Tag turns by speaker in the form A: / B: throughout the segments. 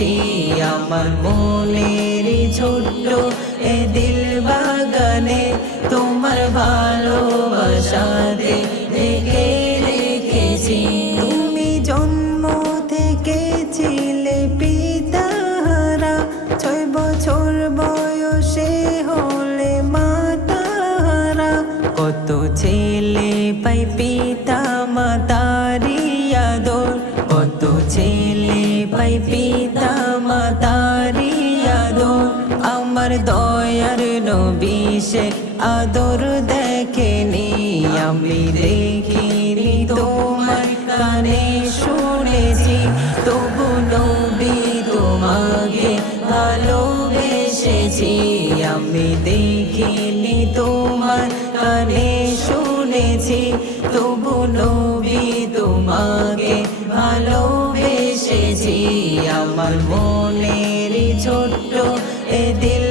A: ভালোবেসেছি আমার মনের ছোট্ট এ দিল বাগানে তোমার ভালোবাসাতে দেখে রেখেছি। তুমি জন্ম থেকে ছিলে পিতাহারা, ছয় বছর বয়সে হলে মাতাহারা কত ছেলে পাই পিতা মাতারি আদর, কত ছেলে দয়ার নবী সে আদর দেখেনি। আমি দেখিনি তোমার কানে শুনেছি। তবু নবী তোমাকে ভালোবেসেছি। আমি দেখিনি তোমার কানে শুনেছি। তবু নবী তোমাকে ভালোবেসেছি। আমার মনের ছোট্ট এ দিল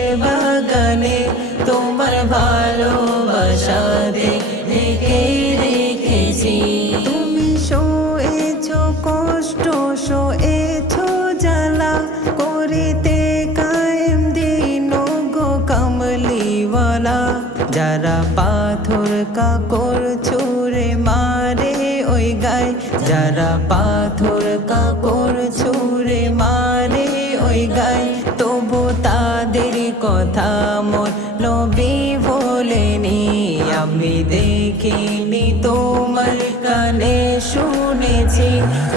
A: কাকর মারে ওই গায়। যারা পাথর কাকর ছুঁড়ে মারে ওই গায়। তবু তাদের কথা মোর নবী বলেনি। আমি দেখিনি তোমার কানে শুনেছি।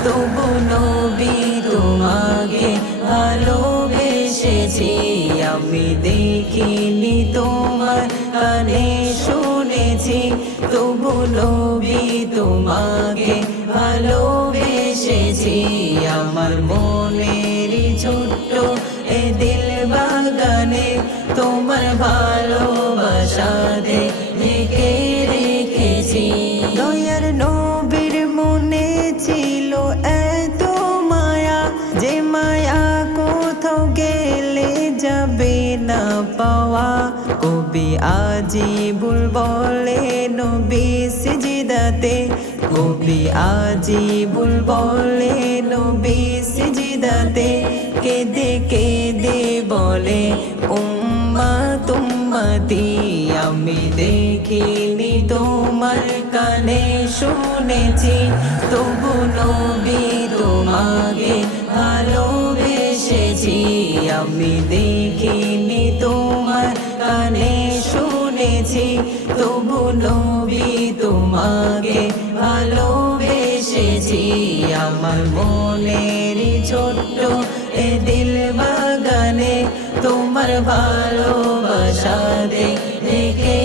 A: তবু নবী তোমাকে ভালোবেসেছি। আমি দেখিনি তোমার কানে শুনেছি তবু লোভি তোমাকে ভালোবেসেছি। আমার মনের ছোট্ট এ দিল বাগানে তোমার ভালোবাসা দেখে কবি আজিবুল বলে নবী সিজিদাতে। কবি আজিবুল বলে নবী সিজিদাতে। কেঁদে কেঁদে বলে, উম্মা, তুম্মাতি, আমি দেখিনি তোমার কানে শুনেছি। তবু নবী তোমাকে ভালোবেসেছি, আমি দেখিনি তোমার তোমাকে ভালোবেসেছি। আমার মনের ছোট্ট এ দিল বাগানে তোমার ভালোবাসা দেখে